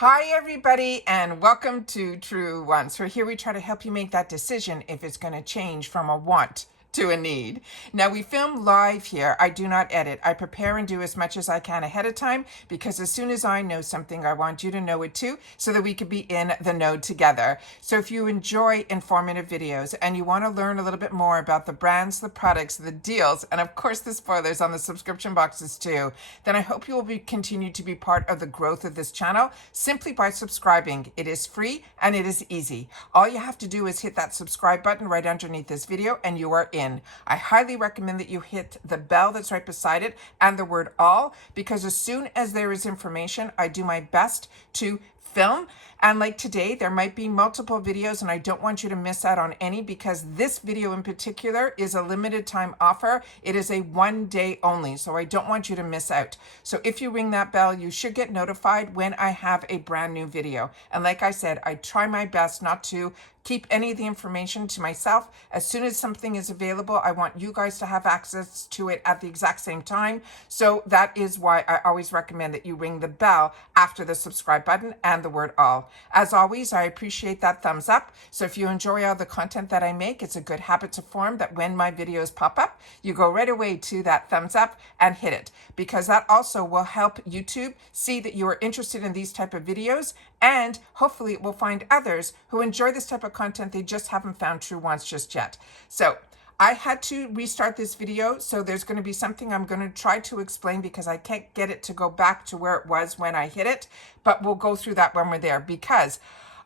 Hi, everybody, and welcome to Truewants. So here we try to help you make that decision if it's going to change from a want to a need. Now, we film live here. I do not edit. I prepare and do as much as I can ahead of time because as soon as I know something, I want you to know it too so that we can be in the know together. So if you enjoy informative videos and you want to learn a little bit more about the brands, the products, the deals, and of course the spoilers on the subscription boxes too, then I hope you will continue to be part of the growth of this channel simply by subscribing. It is free and it is easy. All you have to do is hit that subscribe button right underneath this video and you are in. I highly recommend that you hit the bell that's right beside it and the word all, because as soon as there is information, I do my best to film. And like today, there might be multiple videos and I don't want you to miss out on any because this video in particular is a limited time offer. It is a 1 day only, so I don't want you to miss out. So if you ring that bell, you should get notified when I have a brand new video. And like I said, I try my best not to keep any of the information to myself. As soon as something is available, I want you guys to have access to it at the exact same time. So that is why I always recommend that you ring the bell after the subscribe button and the word all. As always, I appreciate that thumbs up. So if you enjoy all the content that I make, it's a good habit to form that when my videos pop up, you go right away to that thumbs up and hit it, because that also will help YouTube see that you are interested in these type of videos, and hopefully it will find others who enjoy this type of content. They just haven't found Truewants just yet. So I had to restart this video, so there's going to be something I'm going to try to explain because I can't get it to go back to where it was when I hit it, but we'll go through that when we're there because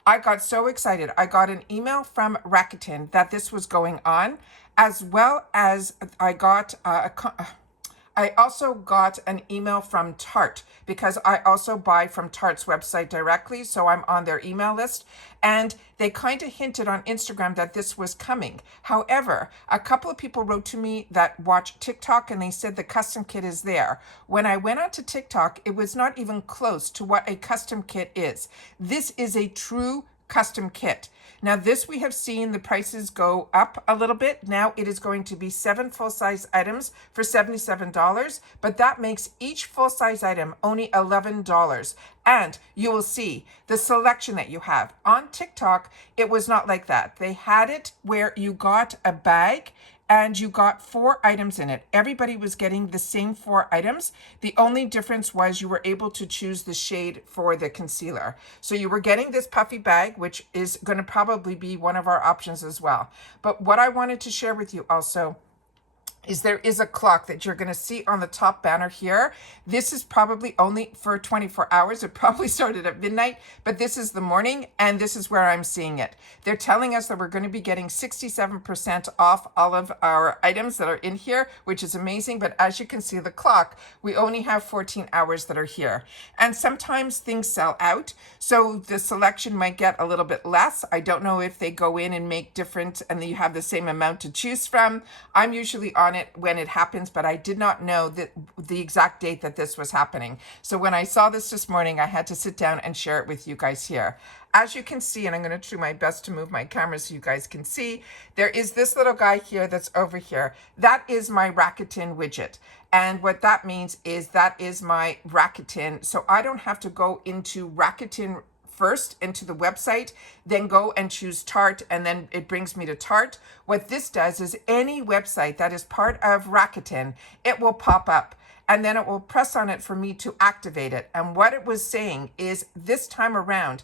I got so excited. I got an email from Rakuten that this was going on, as well as I also got an email from TARTE because I also buy from TARTE's website directly, so I'm on their email list, and they kind of hinted on Instagram that this was coming. However, a couple of people wrote to me that watch TikTok and they said the custom kit is there. When I went onto TikTok, it was not even close to what a custom kit is. This is a true custom kit. Now this, we have seen the prices go up a little bit. Now it is going to be 7 full-size items for $77, but that makes each full-size item only $11. And you will see the selection that you have. On TikTok, it was not like that. They had it where you got a bag and you got 4 items in it. Everybody was getting the same 4 items. The only difference was you were able to choose the shade for the concealer. So you were getting this puffy bag, which is going to probably be one of our options as well. But what I wanted to share with you also is there is a clock that you're going to see on the top banner here. This is probably only for 24 hours. It probably started at midnight, but this is the morning and this is where I'm seeing it. They're telling us that we're going to be getting 67% off all of our items that are in here, which is amazing. But as you can see the clock, we only have 14 hours that are here. And sometimes things sell out, so the selection might get a little bit less. I don't know if they go in and make different and you have the same amount to choose from. I'm usually on it when it happens, but I did not know that the exact date that this was happening. So when I saw this morning, I had to sit down and share it with you guys here. As you can see, and I'm going to try my best to move my camera so you guys can see, there is this little guy here that's over here. That is my Rakuten widget. And what that means is that is my Rakuten. So I don't have to go into Rakuten first into the website, then go and choose TARTE, and then it brings me to TARTE. What this does is any website that is part of Rakuten, it will pop up and then it will press on it for me to activate it. And what it was saying is this time around,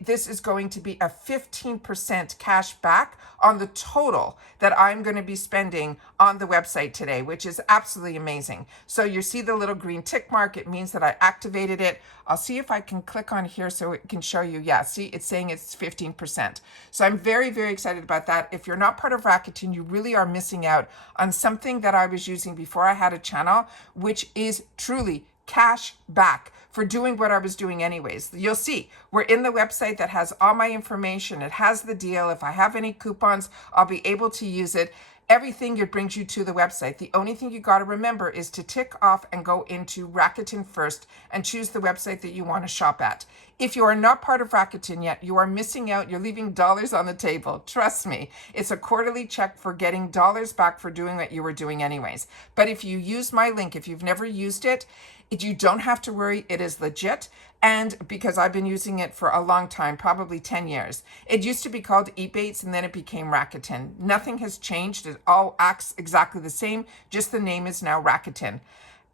this is going to be a 15% cash back on the total that I'm going to be spending on the website today, which is absolutely amazing. So you see the little green tick mark, it means that I activated it. I'll see if I can click on here so it can show you. Yeah, see, it's saying it's 15%. So I'm very, very excited about that. If you're not part of Rakuten, you really are missing out on something that I was using before I had a channel, which is truly cash back for doing what I was doing anyways. You'll see we're in the website that has all my information. It has the deal. If I have any coupons, I'll be able to use it. Everything, it brings you to the website. The only thing you got to remember is to tick off and go into Rakuten first and choose the website that you want to shop at. If you are not part of Rakuten yet, you are missing out. You're leaving dollars on the table. Trust me, it's a quarterly check for getting dollars back for doing what you were doing anyways. But if you use my link, if you've never used it, You don't have to worry, it is legit. And because I've been using it for a long time, probably 10 years. It used to be called Eatbaits and then it became Rakuten. Nothing has changed. It all acts exactly the same. Just the name is now Rakuten.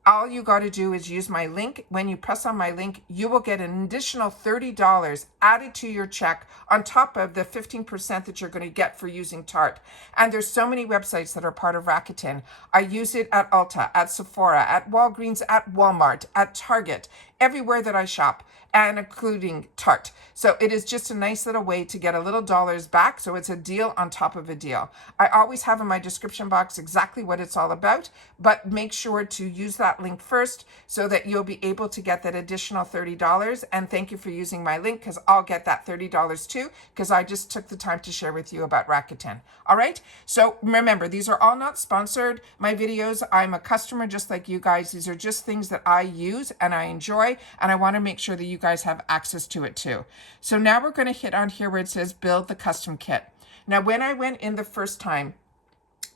All you got to do is use my link. When you press on my link, you will get an additional $30 added to your check on top of the 15% that you're going to get for using TARTE. And there's so many websites that are part of Rakuten. I use it at Ulta, at Sephora, at Walgreens, at Walmart, at Target, everywhere that I shop, and including TARTE. So it is just a nice little way to get a little dollars back. So it's a deal on top of a deal. I always have in my description box exactly what it's all about, but make sure to use that link first so that you'll be able to get that additional $30. And thank you for using my link, because I'll get that $30 too, because I just took the time to share with you about Rakuten. All right. So remember, these are all not sponsored, my videos. I'm a customer just like you guys. These are just things that I use and I enjoy, and I want to make sure that you guys have access to it too. So now we're going to hit on here where it says build the custom kit. Now, when I went in the first time,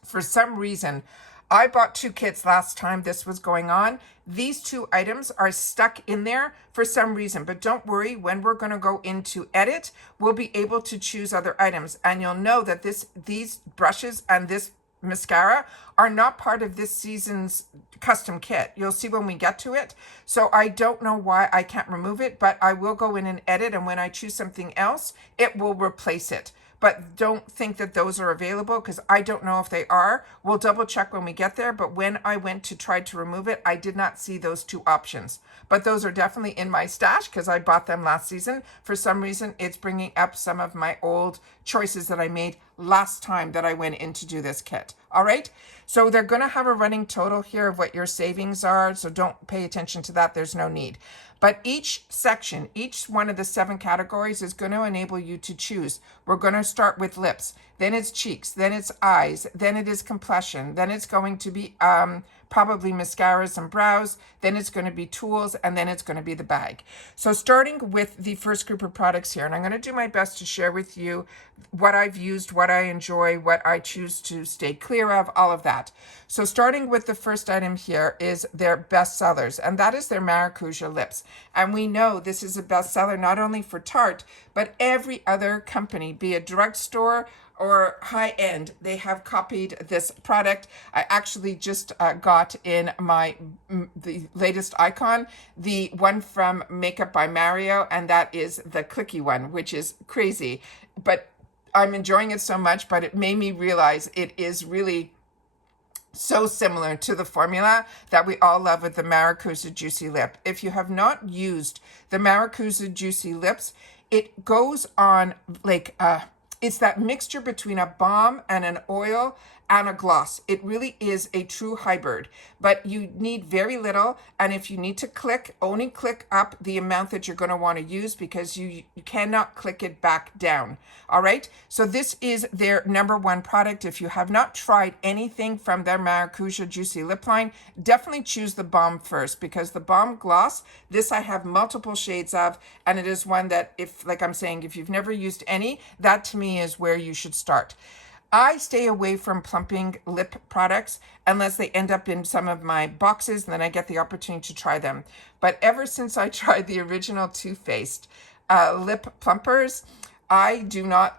for some reason, I bought 2 kits last time this was going on. These 2 items are stuck in there for some reason, but don't worry, when we're going to go into edit, we'll be able to choose other items, and you'll know that these brushes and this mascara are not part of this season's custom kit. You'll see when we get to it. So I don't know why I can't remove it, but I will go in and edit, and when I choose something else, it will replace it. But don't think that those are available, because I don't know if they are. We'll double check when we get there. But when I went to try to remove it, I did not see those 2 options. But those are definitely in my stash because I bought them last season. For some reason, it's bringing up some of my old choices that I made last time that I went in to do this kit. All right. So they're going to have a running total here of what your savings are. So don't pay attention to that. There's no need. But each section, each one of the 7 categories is going to enable you to choose. We're going to start with lips, then it's cheeks, then it's eyes, then it is complexion, then it's going to be probably mascaras and brows, then it's going to be tools, and then it's going to be the bag. So starting with the first group of products here, and I'm going to do my best to share with you what I've used, what I enjoy, what I choose to stay clear of, all of that. So starting with the first item here is their best sellers, and that is their Maracuja lips. And we know this is a bestseller not only for TARTE, but every other company, be it drugstore or high-end, they have copied this product. I actually just got in the latest icon, the one from Makeup by Mario, and that is the clicky one, which is crazy. But I'm enjoying it so much, but it made me realize it is really so similar to the formula that we all love with the Maracuja Juicy Lip. If you have not used the Maracuja Juicy Lips, it goes on like it's that mixture between a balm and an oil and a gloss. It really is a true hybrid, but you need very little. And if you need to click, only click up the amount that you're going to want to use, because you cannot click it back down. All right. So this is their #1 product. If you have not tried anything from their Maracuja Juicy Lip line, definitely choose the balm first, because the balm gloss, this I have multiple shades of, and it is one that, if, like I'm saying, if you've never used any, that to me is where you should start. I stay away from plumping lip products unless they end up in some of my boxes, and then I get the opportunity to try them. But ever since I tried the original Too Faced lip plumpers, I do not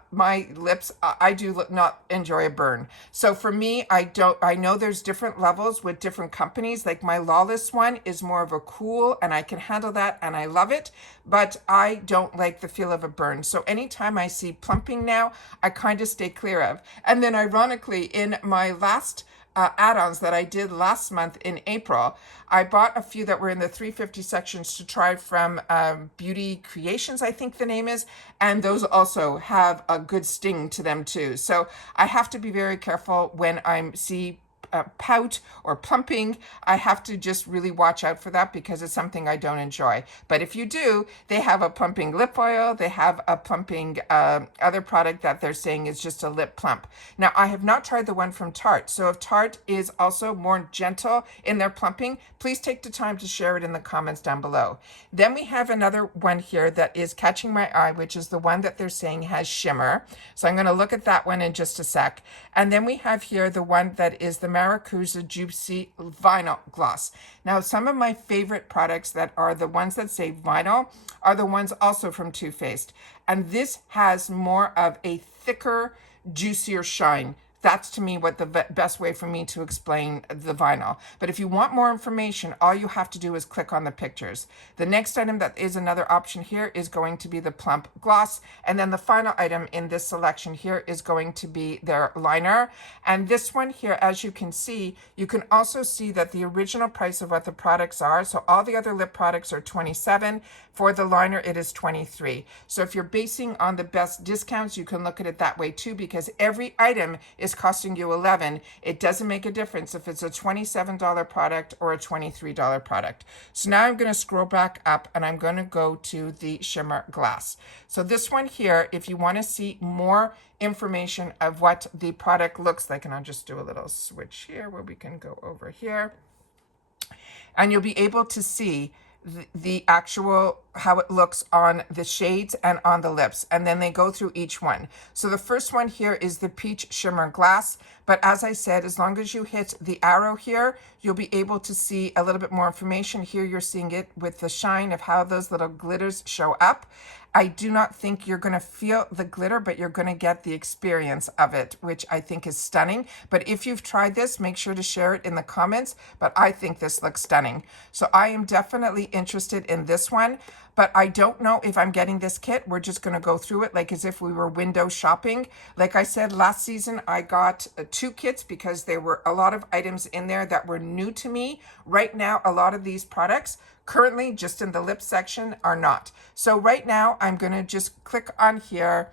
enjoy a burn. So for me, I know there's different levels with different companies. Like my Lawless one is more of a cool, and I can handle that and I love it, but I don't like the feel of a burn. So anytime I see plumping now, I kind of stay clear of. And then ironically, in my last add-ons that I did last month in April, I bought a few that were in the 350 sections to try from Beauty Creations, I think the name is, and those also have a good sting to them too. So I have to be very careful when I see pout or plumping. I have to just really watch out for that, because it's something I don't enjoy. But if you do, they have a plumping lip oil, they have a plumping other product that they're saying is just a lip plump. Now, I have not tried the one from TARTE, so if TARTE is also more gentle in their plumping, please take the time to share it in the comments down below. Then we have another one here that is catching my eye, which is the one that they're saying has shimmer. So I'm going to look at that one in just a sec. And then we have here the one that is the Maracuja Juicy Vinyl Gloss. Now, some of my favorite products that are the ones that say vinyl are the ones also from Too Faced. And this has more of a thicker, juicier shine. That's to me what the best way for me to explain the vinyl. But if you want more information, all you have to do is click on the pictures. The next item that is another option here is going to be the plump gloss. And then the final item in this selection here is going to be their liner. And this one here, as you can see, you can also see that the original price of what the products are. So all the other lip products are $27. For the liner, it is $23. So if you're basing on the best discounts, you can look at it that way too, because every item is costing you $11. It doesn't make a difference if it's a $27 product or a $23 product. So now I'm going to scroll back up and I'm going to go to the shimmer glass. So this one here, if you want to see more information of what the product looks like, and I'll just do a little switch here where we can go over here, and you'll be able to see the actual how it looks on the shades and on the lips, and then they go through each one. So the first one here is the peach shimmer glass, but as I said, as long as you hit the arrow here, you'll be able to see a little bit more information. Here you're seeing it with the shine of how those little glitters show up. I do not think you're going to feel the glitter, but you're going to get the experience of it, which I think is stunning. But if you've tried this, make sure to share it in the comments. But I think this looks stunning. So I am definitely interested in this one. But I don't know if I'm getting this kit. We're just going to go through it like as if we were window shopping. Like I said, last season, I got 2 kits because there were a lot of items in there that were new to me. Right now, a lot of these products currently just in the lip section are not. So right now, I'm going to just click on here,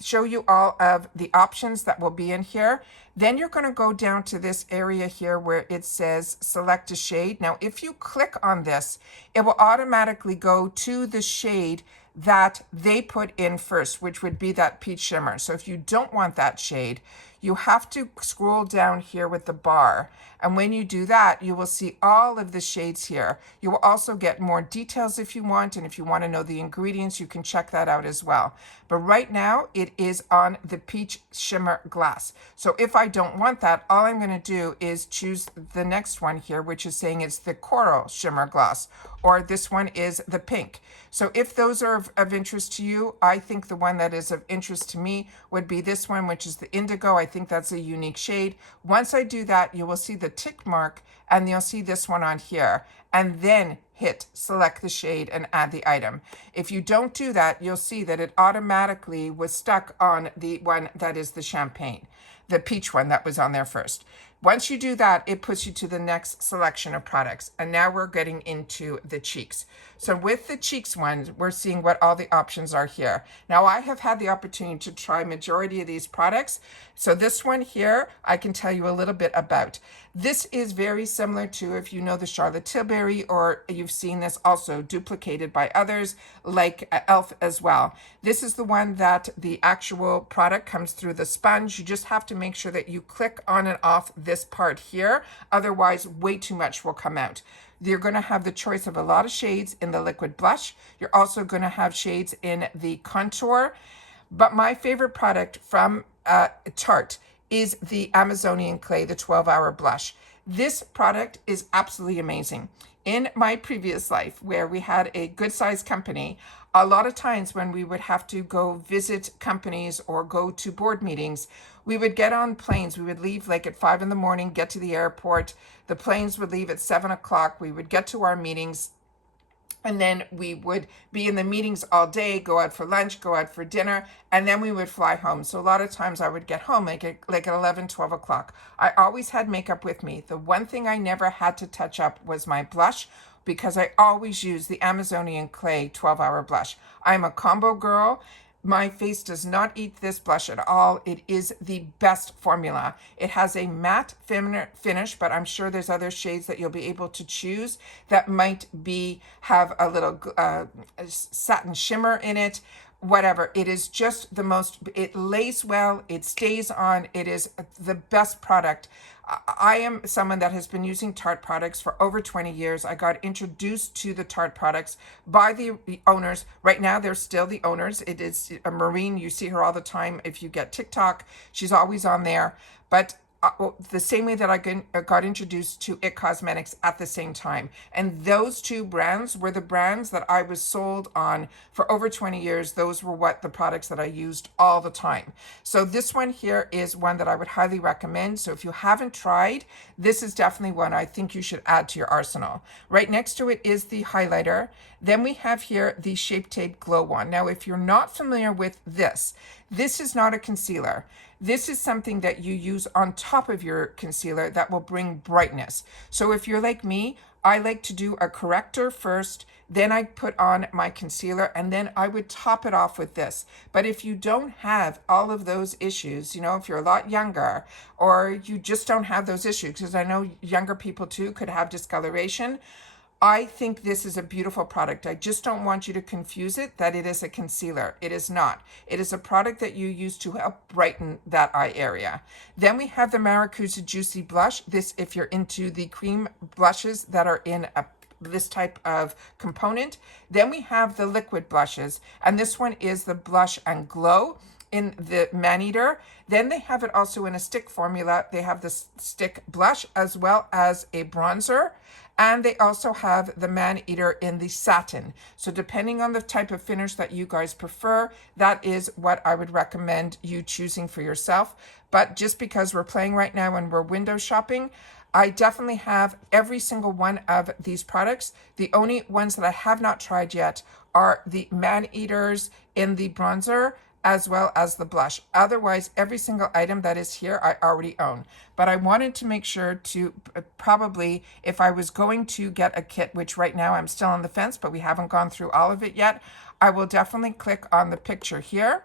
show you all of the options that will be in here. Then you're going to go down to this area here where it says select a shade. Now, if you click on this, it will automatically go to the shade that they put in first, which would be that peach shimmer. So if you don't want that shade, you have to scroll down here with the bar. And when you do that, you will see all of the shades here. You will also get more details if you want. And if you want to know the ingredients, you can check that out as well. But right now it is on the peach shimmer glass. So if I don't want that, all I'm going to do is choose the next one here, which is saying it's the coral shimmer gloss, or this one is the pink. So if those are of interest to you, I think the one that is of interest to me would be this one, which is the indigo. I think that's a unique shade. Once I do that, you will see the tick mark and you'll see this one on here, and then hit select the shade and add the item. If you don't do that, you'll see that it automatically was stuck on the one that is the champagne, the peach one that was on there first. Once you do that, it puts you to the next selection of products. And now we're getting into the cheeks. So with the cheeks ones, we're seeing what all the options are here. Now I have had the opportunity to try majority of these products. So this one here, I can tell you a little bit about. This is very similar to, if you know the Charlotte Tilbury, or you've seen this also duplicated by others like e.l.f. as well. This is the one that the actual product comes through the sponge. You just have to make sure that you click on and off this part here. Otherwise, way too much will come out. You're going to have the choice of a lot of shades in the liquid blush. You're also going to have shades in the contour. But my favorite product from Tarte is the Amazonian Clay, the 12-hour blush. This product is absolutely amazing. In my previous life, where we had a good-sized company, a lot of times when we would have to go visit companies or go to board meetings, we would get on planes. We would leave like at 5 in the morning, get to the airport. The planes would leave at 7 o'clock. We would get to our meetings, and then we would be in the meetings all day, go out for lunch, go out for dinner, and then we would fly home. So a lot of times I would get home like at 11, 12 o'clock. I always had makeup with me. The one thing I never had to touch up was my blush, because I always use the Amazonian Clay 12-hour blush. I'm a combo girl. My face does not eat this blush at all. It is the best formula. It has a matte finish, but I'm sure there's other shades that you'll be able to choose that might have a little satin shimmer in it. Whatever. It is just the most, it lays well, it stays on, it is the best product. I am someone that has been using Tarte products for over 20 years. I got introduced to the Tarte products by the owners. Right now, they're still the owners. It is a Maureen. You see her all the time. If you get TikTok, she's always on there. But the same way that I got introduced to It Cosmetics at the same time. And those two brands were the brands that I was sold on for over 20 years. Those were the products that I used all the time. So this one here is one that I would highly recommend. So if you haven't tried, this is definitely one I think you should add to your arsenal. Right next to it is the highlighter. Then we have here the Shape Tape Glow Wand. Now, if you're not familiar with this is not a concealer. This is something that you use on top of your concealer that will bring brightness. So if you're like me, I like to do a corrector first, then I put on my concealer, and then I would top it off with this. But if you don't have all of those issues, you know, if you're a lot younger or you just don't have those issues, because I know younger people too could have discoloration, I think this is a beautiful product. I just don't want you to confuse it that it is a concealer. It is not. It is a product that you use to help brighten that eye area. Then we have the Maracuja Juicy Blush. This, if you're into the cream blushes that are in this type of component. Then we have the liquid blushes, and this one is the Blush and Glow in the Maneater. Then they have it also in a stick formula. They have the stick blush as well as a bronzer. And they also have the Maneater in the satin. So depending on the type of finish that you guys prefer, that is what I would recommend you choosing for yourself. But just because we're playing right now and we're window shopping, I definitely have every single one of these products. The only ones that I have not tried yet are the Maneaters in the bronzer, as well as the blush. Otherwise, every single item that is here, I already own. But I wanted to make sure to probably, if I was going to get a kit, which right now I'm still on the fence, but we haven't gone through all of it yet, I will definitely click on the picture here.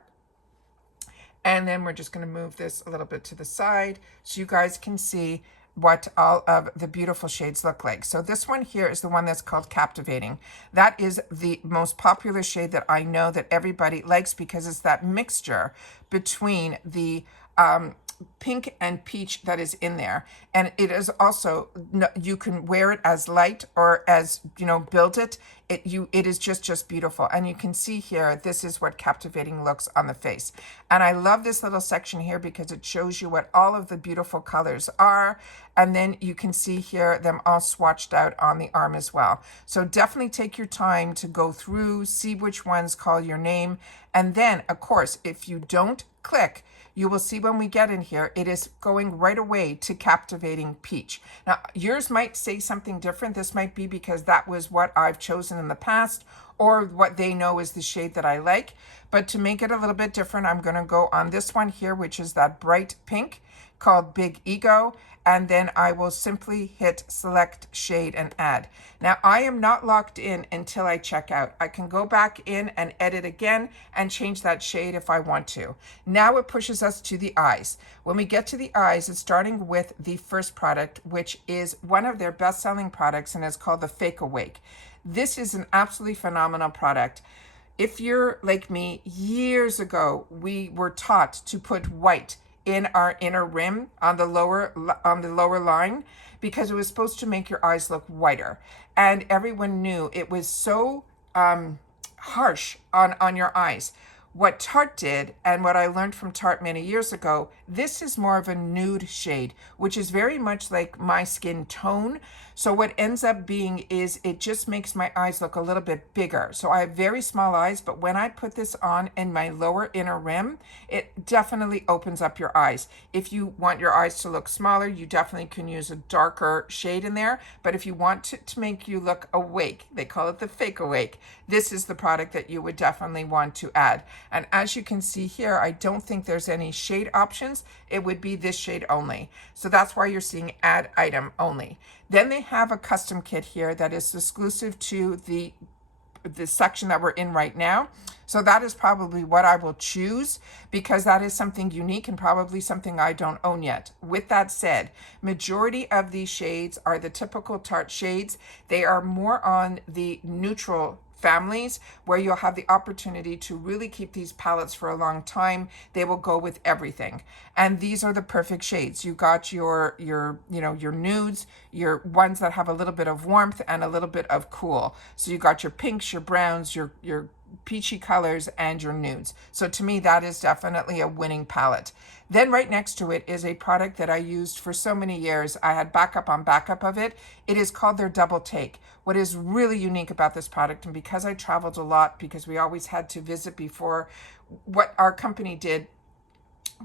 And then we're just going to move this a little bit to the side so you guys can see what all of the beautiful shades look like. So this one here is the one that's called Captivating. That is the most popular shade that I know that everybody likes because it's that mixture between the pink and peach that is in there. And it is also, you can wear it as light or as, you know, build it. It is just beautiful. And you can see here, this is what Captivating looks on the face. And I love this little section here because it shows you what all of the beautiful colors are. And then you can see here them all swatched out on the arm as well. So definitely take your time to go through, see which ones call your name. And then, of course, if you don't click, you will see when we get in here, it is going right away to Captivating Peach. Now, yours might say something different. This might be because that was what I've chosen in the past or what they know is the shade that I like. But to make it a little bit different, I'm going to go on this one here, which is that bright pink called Big Ego. And then I will simply hit select shade and add. Now I am not locked in until I check out. I can go back in and edit again and change that shade if I want to. Now it pushes us to the eyes. When we get to the eyes, it's starting with the first product, which is one of their best-selling products and is called the Fake Awake. This is an absolutely phenomenal product. If you're like me, years ago, we were taught to put white in our inner rim on the lower line because it was supposed to make your eyes look whiter. And everyone knew it was so harsh on your eyes. What Tarte did, and what I learned from Tarte many years ago, this is more of a nude shade, which is very much like my skin tone. So what ends up being is it just makes my eyes look a little bit bigger. So I have very small eyes, but when I put this on in my lower inner rim, it definitely opens up your eyes. If you want your eyes to look smaller, you definitely can use a darker shade in there. But if you want to make you look awake, they call it the Fake Awake, this is the product that you would definitely want to add. And as you can see here, I don't think there's any shade options. It would be this shade only. So that's why you're seeing add item only. Then they have a custom kit here that is exclusive to the section that we're in right now. So that is probably what I will choose because that is something unique and probably something I don't own yet. With that said, majority of these shades are the typical Tarte shades. They are more on the neutral families where you'll have the opportunity to really keep these palettes for a long time. They will go with everything. And these are the perfect shades. You got your nudes, your ones that have a little bit of warmth and a little bit of cool. So you got your pinks, your browns, your peachy colors and your nudes. So to me, that is definitely a winning palette. Then right next to it is a product that I used for so many years. I had backup on backup of it. It is called their Double Take. What is really unique about this product, and because I traveled a lot, because we always had to visit before, what our company did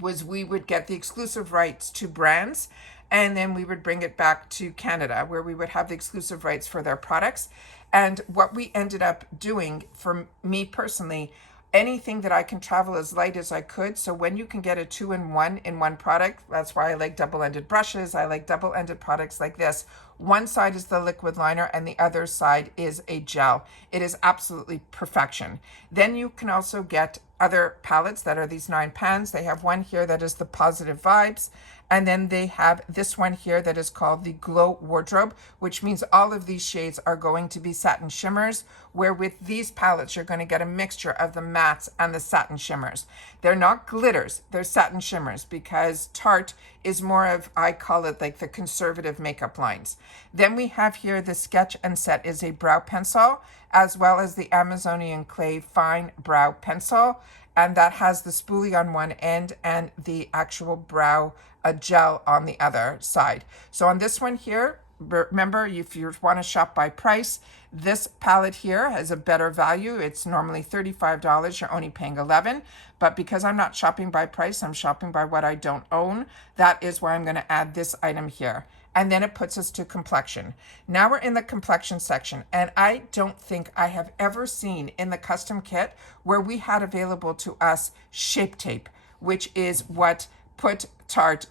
was we would get the exclusive rights to brands, and then we would bring it back to Canada where we would have the exclusive rights for their products. And what we ended up doing, for me personally, anything that I can travel as light as I could. So when you can get a 2-in-1 in one product, that's why I like double-ended brushes. I like double-ended products like this. One side is the liquid liner and the other side is a gel. It is absolutely perfection. Then you can also get other palettes that are these 9 pans. They have one here that is the Positive Vibes. And then they have this one here that is called the Glow Wardrobe, which means all of these shades are going to be satin shimmers, where with these palettes, you're going to get a mixture of the mattes and the satin shimmers. They're not glitters, they're satin shimmers, because Tarte is more of, I call it like the conservative makeup lines. Then we have here the Sketch and Set is a brow pencil, as well as the Amazonian Clay Fine Brow Pencil. And that has the spoolie on one end and the actual brow gel on the other side. So on this one here, remember, if you want to shop by price, this palette here has a better value. It's normally $35. You're only paying $11. But because I'm not shopping by price, I'm shopping by what I don't own. That is why I'm going to add this item here. And then it puts us to complexion. Now we're in the complexion section. And I don't think I have ever seen in the custom kit where we had available to us Shape Tape, which is what put Tarte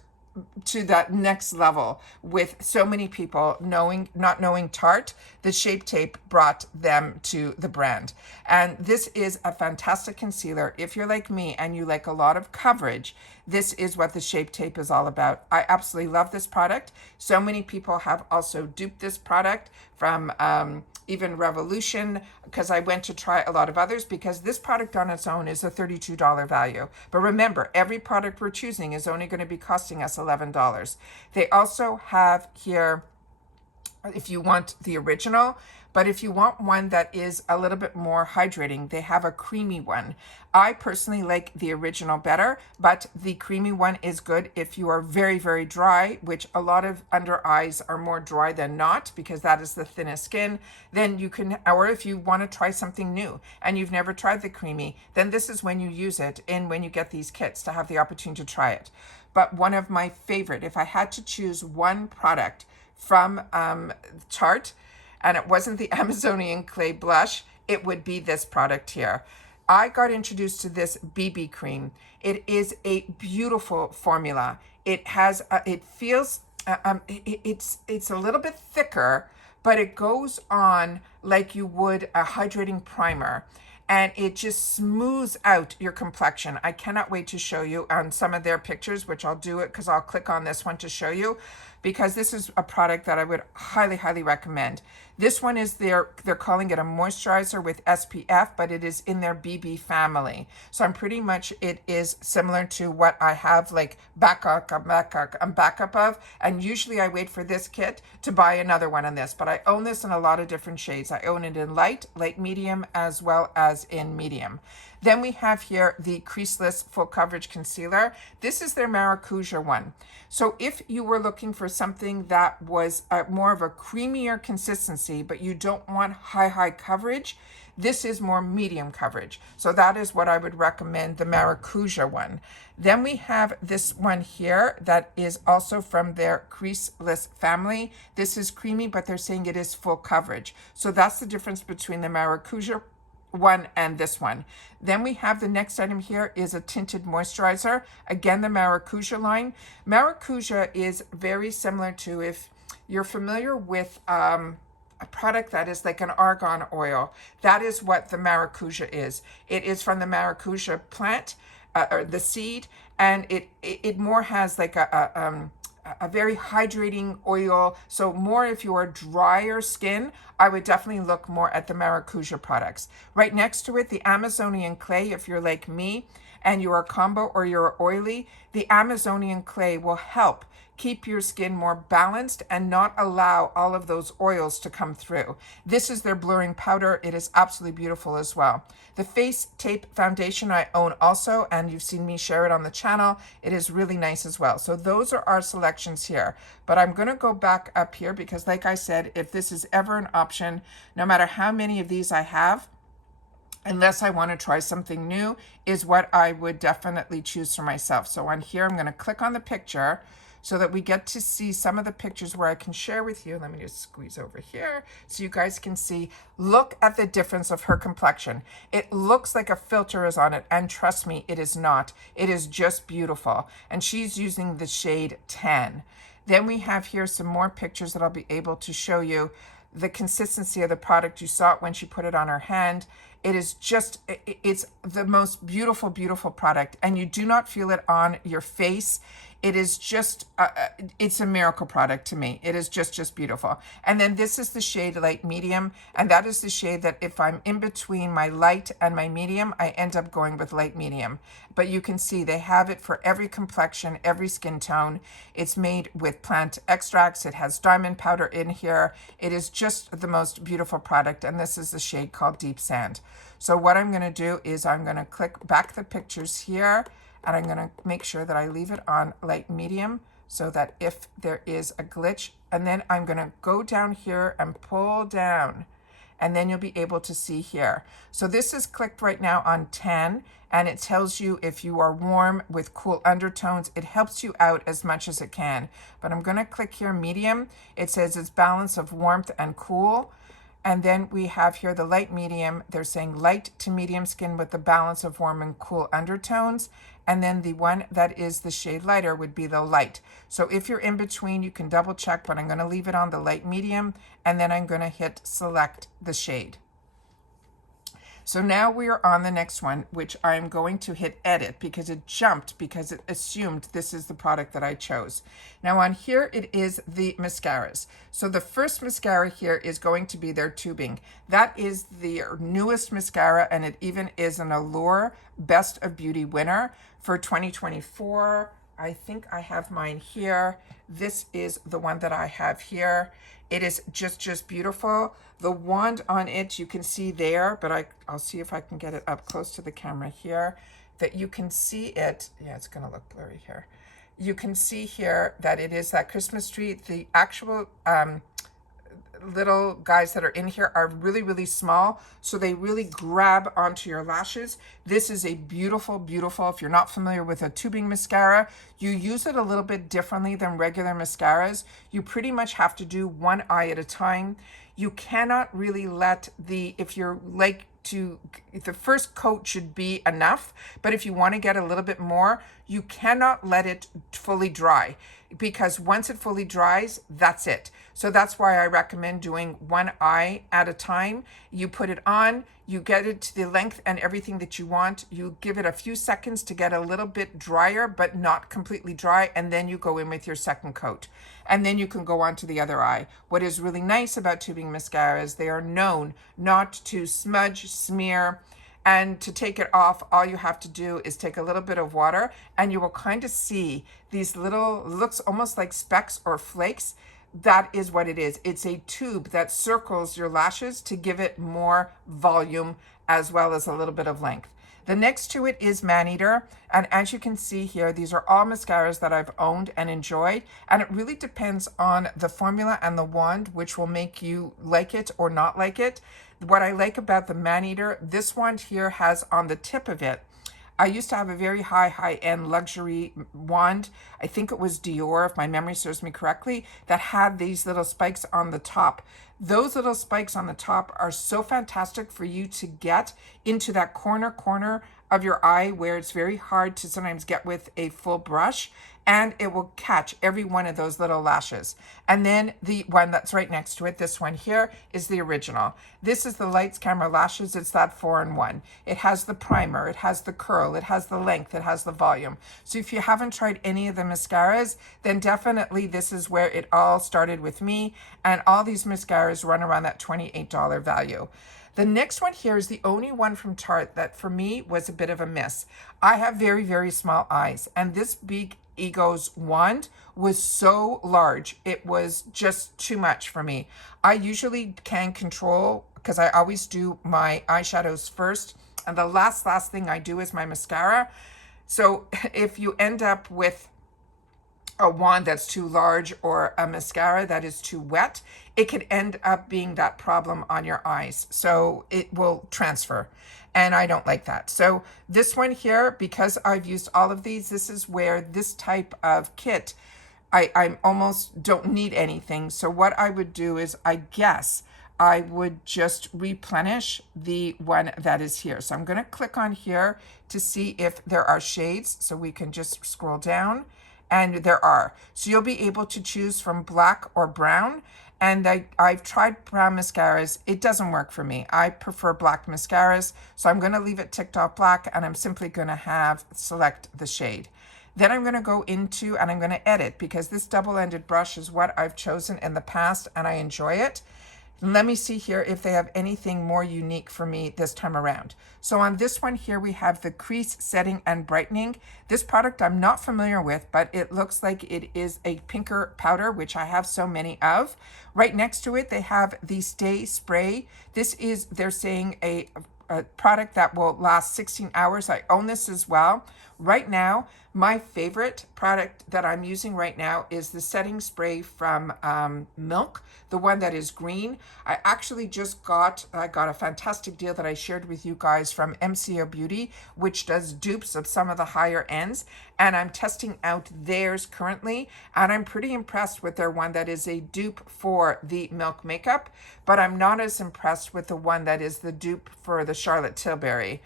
to that next level. With so many people not knowing Tarte, the Shape Tape brought them to the brand. And this is a fantastic concealer. If you're like me and you like a lot of coverage, this is what the Shape Tape is all about. I absolutely love this product. So many people have also duped this product from even Revolution, because I went to try a lot of others, because this product on its own is a $32 value. But remember, every product we're choosing is only going to be costing us $11. They also have here, if you want the original, but if you want one that is a little bit more hydrating, they have a creamy one. I personally like the original better, but the creamy one is good if you are very, very dry, which a lot of under eyes are more dry than not, because that is the thinnest skin. Then you can, or if you want to try something new and you've never tried the creamy, then this is when you use it, and when you get these kits to have the opportunity to try it. But one of my favorite, if I had to choose one product from Tarte, and it wasn't the Amazonian Clay Blush, it would be this product here. I got introduced to this BB cream. It is a beautiful formula. It has, it feels, it's a little bit thicker, but it goes on like you would a hydrating primer. And it just smooths out your complexion. I cannot wait to show you on some of their pictures, which I'll do it because I'll click on this one to show you, because this is a product that I would highly, highly recommend. This one is they're calling it a moisturizer with SPF, but it is in their BB family. So I'm pretty much, it is similar to what I have like backup of. And usually I wait for this kit to buy another one on this, but I own this in a lot of different shades. I own it in light medium, as well as in medium. Then we have here the Creaseless Full Coverage Concealer. This is their Maracuja one. So if you were looking for something that was more of a creamier consistency, but you don't want high coverage, this is more medium coverage. So that is what I would recommend, the Maracuja one. Then we have this one here that is also from their Creaseless family. This is creamy, but they're saying it is full coverage. So that's the difference between the Maracuja one and this one. Then we have the next item here is a tinted moisturizer. Again, the Maracuja line. Maracuja is very similar to, if you're familiar with a product that is like an argan oil, that is what the Maracuja is. It is from the Maracuja plant, or the seed, and it more has like a very hydrating oil. So more if you are drier skin, I would definitely look more at the Maracuja products. Right next to it, the Amazonian Clay, if you're like me and you're a combo or you're oily, the Amazonian Clay will help keep your skin more balanced and not allow all of those oils to come through. This is their blurring powder. It is absolutely beautiful as well. The Face Tape Foundation I own also, and you've seen me share it on the channel. It is really nice as well. So those are our selections here. But I'm going to go back up here because, like I said, if this is ever an option, no matter how many of these I have, unless I want to try something new, is what I would definitely choose for myself. So on here, I'm going to click on the picture so that we get to see some of the pictures where I can share with you. Let me just squeeze over here so you guys can see. Look at the difference of her complexion. It looks like a filter is on it, and trust me, it is not. It is just beautiful. And she's using the shade 10. Then we have here some more pictures that I'll be able to show you the consistency of the product. You saw it when she put it on her hand. It is just, it's the most beautiful, beautiful product, and you do not feel it on your face. It is just, it's a miracle product to me. It is just beautiful. And then this is the shade Light Medium, and that is the shade that if I'm in between my light and my medium, I end up going with Light Medium. But you can see they have it for every complexion, every skin tone. It's made with plant extracts. It has diamond powder in here. It is just the most beautiful product, and this is the shade called Deep Sand. So what I'm going to do is I'm going to click back the pictures here, and I'm going to make sure that I leave it on light medium so that if there is a glitch, and then I'm going to go down here and pull down, and then you'll be able to see here. So this is clicked right now on 10, and it tells you if you are warm with cool undertones. It helps you out as much as it can. But I'm going to click here medium. It says it's balance of warmth and cool. And then we have here the light medium. They're saying light to medium skin with the balance of warm and cool undertones. And then the one that is the shade lighter would be the light. So if you're in between, you can double check, but I'm going to leave it on the light medium, and then I'm going to hit select the shade. So now we are on the next one, which I'm going to hit edit because it jumped because it assumed this is the product that I chose. Now on here, it is the mascaras. So the first mascara here is going to be their tubing. That is the newest mascara, and it even is an Allure Best of Beauty winner for 2024. I think I have mine here. This is the one that I have here. It is just beautiful. The wand on it, you can see there, but I'll see if I can get it up close to the camera here, that you can see it. Yeah, it's gonna look blurry here. You can see here that it is that Christmas tree. The actual little guys that are in here are really small, so they really grab onto your lashes. This is a beautiful, if you're not familiar with a tubing mascara, you use it a little bit differently than regular mascaras. You pretty much have to do one eye at a time. You cannot really let the first coat should be enough, but if you want to get a little bit more, you cannot let it fully dry, because once it fully dries, that's it. So that's why I recommend doing one eye at a time. You put it on, you get it to the length and everything that you want. You give it a few seconds to get a little bit drier, but not completely dry, and then you go in with your second coat. And then you can go on to the other eye. What is really nice about tubing mascaras, they are known not to smudge, smear, and to take it off, all you have to do is take a little bit of water, and you will kind of see these little, looks almost like specks or flakes. That is what it is. It's a tube that circles your lashes to give it more volume as well as a little bit of length. The next to it is Maneater, and as you can see here, these are all mascaras that I've owned and enjoyed, and it really depends on the formula and the wand, which will make you like it or not like it. What I like about the Maneater, this wand here has on the tip of it, I used to have a very high-end luxury wand. I think it was Dior, if my memory serves me correctly, that had these little spikes on the top. Those little spikes on the top are so fantastic for you to get into that corner of your eye where it's very hard to sometimes get with a full brush, and it will catch every one of those little lashes. And then the one that's right next to it, this one here, is the original. This is the Lights Camera Lashes. It's that 4-in-1. It has the primer, it has the curl, it has the length, it has the volume. So if you haven't tried any of the mascaras, then definitely this is where it all started with me. And all these mascaras run around that $28 value. The next one here is the only one from Tarte that for me was a bit of a miss. I have very, very small eyes, and this Big Ego's wand was so large. It was just too much for me. I usually can control, because I always do my eyeshadows first, and the last thing I do is my mascara. So if you end up with a wand that's too large or a mascara that is too wet, it could end up being that problem on your eyes. So it will transfer. And I don't like that. So this one here, because I've used all of these, this is where this type of kit, I almost don't need anything. So what I would do is, I guess, I would just replenish the one that is here. So I'm going to click on here to see if there are shades. So we can just scroll down. And there are. So you'll be able to choose from black or brown. And I've tried brown mascaras. It doesn't work for me. I prefer black mascaras. So I'm going to leave it ticked off black, and I'm simply going to select the shade. Then I'm going to go into, and I'm going to edit, because this double-ended brush is what I've chosen in the past and I enjoy it. Let me see here if they have anything more unique for me this time around. So on this one here, we have the Crease Setting and Brightening. This product I'm not familiar with, but it looks like it is a pinker powder, which I have so many of. Right next to it, they have the Stay Spray. This is, they're saying, a product that will last 16 hours. I own this as well. Right now, my favorite product that I'm using right now is the setting spray from Milk, the one that is green. I actually just got a fantastic deal that I shared with you guys from MCO Beauty, which does dupes of some of the higher ends. And I'm testing out theirs currently, and I'm pretty impressed with their one that is a dupe for the Milk makeup, but I'm not as impressed with the one that is the dupe for the Charlotte Tilbury.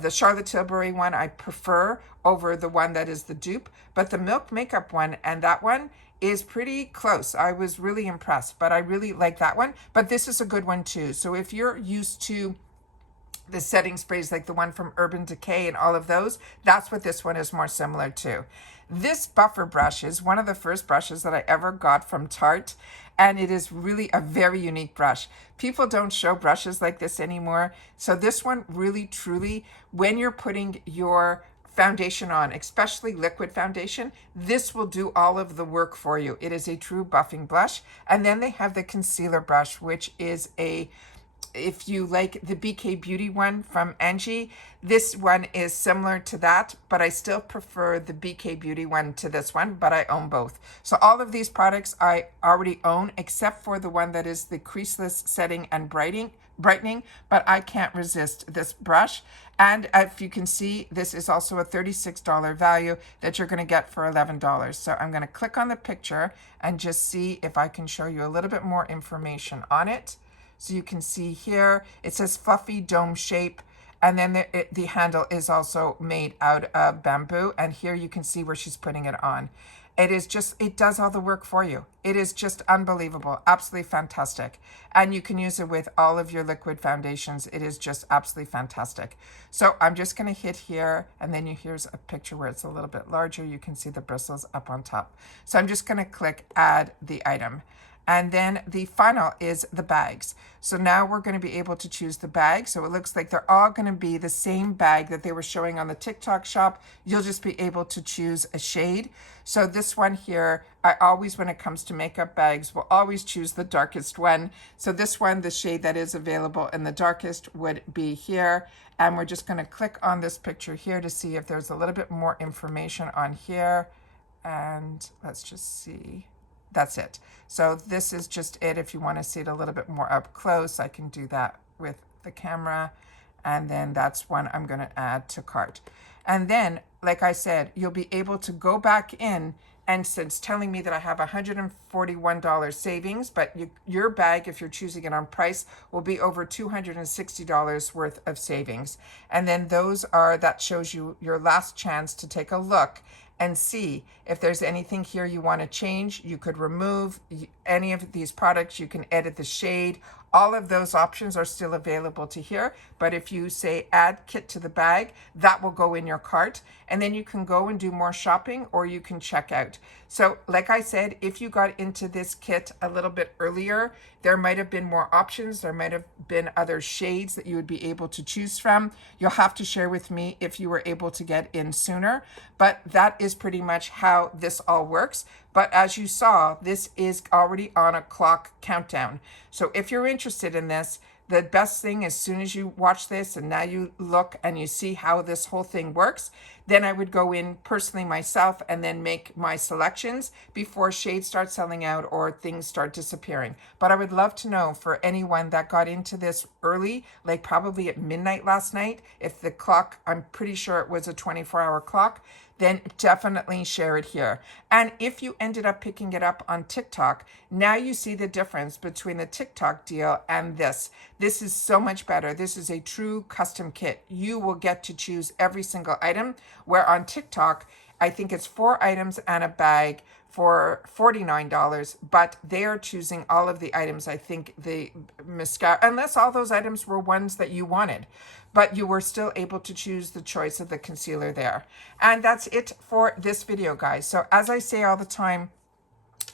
The Charlotte Tilbury one I prefer over the one that is the dupe, but the Milk makeup one and that one is pretty close. I was really impressed, but I really like that one. But this is a good one too. So if you're used to the setting sprays like the one from Urban Decay and all of those, that's what this one is more similar to. This buffer brush is one of the first brushes that I ever got from Tarte, and it is really a very unique brush. People don't show brushes like this anymore. So this one really, truly, when you're putting your foundation on, especially liquid foundation, this will do all of the work for you. It is a true buffing blush. And then they have the concealer brush, which is if you like the BK Beauty one from Angie, this one is similar to that, but I still prefer the BK Beauty one to this one, but I own both. So all of these products I already own, except for the one that is the Creaseless Setting and Brightening, but I can't resist this brush. And if you can see, this is also a $36 value that you're going to get for $11. So I'm going to click on the picture and just see if I can show you a little bit more information on it. So you can see here, it says fluffy dome shape, and then the handle is also made out of bamboo. And here you can see where she's putting it on. It does all the work for you. It is just unbelievable, absolutely fantastic. And you can use it with all of your liquid foundations. It is just absolutely fantastic. So I'm just gonna hit here, and then here's a picture where it's a little bit larger. You can see the bristles up on top. So I'm just gonna click add the item. And then the final is the bags. So now we're going to be able to choose the bag. So it looks like they're all going to be the same bag that they were showing on the TikTok shop. You'll just be able to choose a shade. So this one here, I always, when it comes to makeup bags, will always choose the darkest one. So this one, the shade that is available in the darkest would be here. And we're just going to click on this picture here to see if there's a little bit more information on here. And let's just see. That's it. So this is just it. If you want to see it a little bit more up close, I can do that with the camera. And then that's one I'm going to add to cart. And then, like I said, you'll be able to go back in, and since telling me that I have $141 savings, but your bag, if you're choosing it on price, will be over $260 worth of savings. And then that shows you your last chance to take a look and see if there's anything here you want to change. You could remove any of these products. You can edit the shade. All of those options are still available to here, but if you say add kit to the bag, that will go in your cart, and then you can go and do more shopping, or you can check out. So like I said, if you got into this kit a little bit earlier, there might have been more options. There might have been other shades that you would be able to choose from. You'll have to share with me if you were able to get in sooner, but that is pretty much how this all works. But as you saw, this is already on a clock countdown. So if you're interested in this, the best thing, as soon as you watch this and now you look and you see how this whole thing works, then I would go in personally myself and then make my selections before shades start selling out or things start disappearing. But I would love to know, for anyone that got into this early, like probably at midnight last night, if the clock, I'm pretty sure it was a 24-hour clock, then definitely share it here. And if you ended up picking it up on TikTok, now you see the difference between the TikTok deal and this. This is so much better. This is a true custom kit. You will get to choose every single item, where on TikTok, I think it's 4 items and a bag for $49, but they are choosing all of the items. I think the mascara, unless all those items were ones that you wanted, but you were still able to choose the choice of the concealer there. And that's it for this video, guys. So as I say all the time,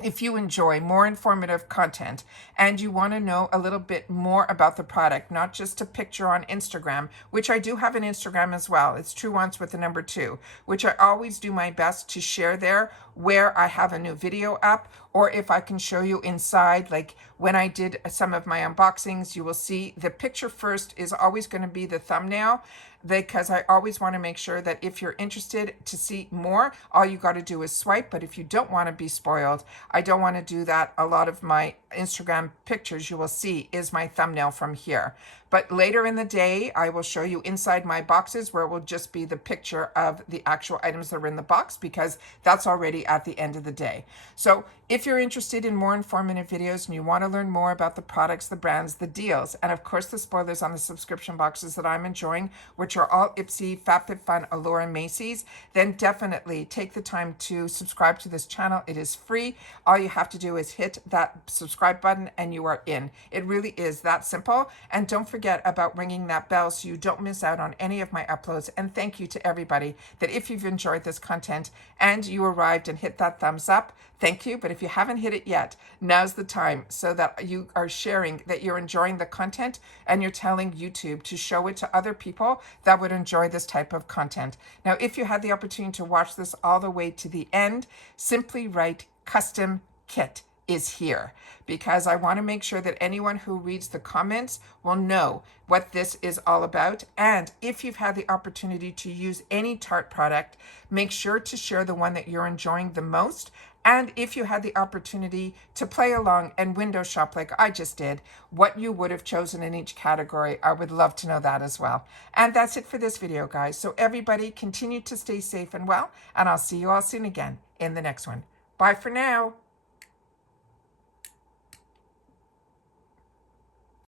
if you enjoy more informative content and you want to know a little bit more about the product, not just a picture on Instagram, which I do have an Instagram as well. It's Truewants with the number 2, which I always do my best to share there where I have a new video up, or if I can show you inside, like when I did some of my unboxings, you will see the picture first is always going to be the thumbnail, because I always want to make sure that if you're interested to see more, all you got to do is swipe. But if you don't want to be spoiled, I don't want to do that. A lot of my Instagram pictures you will see is my thumbnail from here. But later in the day, I will show you inside my boxes where it will just be the picture of the actual items that are in the box, because that's already at the end of the day. So if you're interested in more informative videos and you want to learn more about the products, the brands, the deals, and of course the spoilers on the subscription boxes that I'm enjoying, which are all Ipsy, FabFitFun, Allure, and Macy's, then definitely take the time to subscribe to this channel. It is free. All you have to do is hit that subscribe button and you are in. It really is that simple. And don't forget about ringing that bell so you don't miss out on any of my uploads. And thank you to everybody that if you've enjoyed this content and you arrived and hit that thumbs up, thank you. But if you haven't hit it yet, now's the time, so that you are sharing that you're enjoying the content and you're telling YouTube to show it to other people that would enjoy this type of content. Now, if you had the opportunity to watch this all the way to the end, simply write custom kit is here, because I want to make sure that anyone who reads the comments will know what this is all about. And if you've had the opportunity to use any Tarte product, make sure to share the one that you're enjoying the most. And if you had the opportunity to play along and window shop like I just did, what you would have chosen in each category, I would love to know that as well. And that's it for this video, guys. So everybody continue to stay safe and well, and I'll see you all soon again in the next one. Bye for now.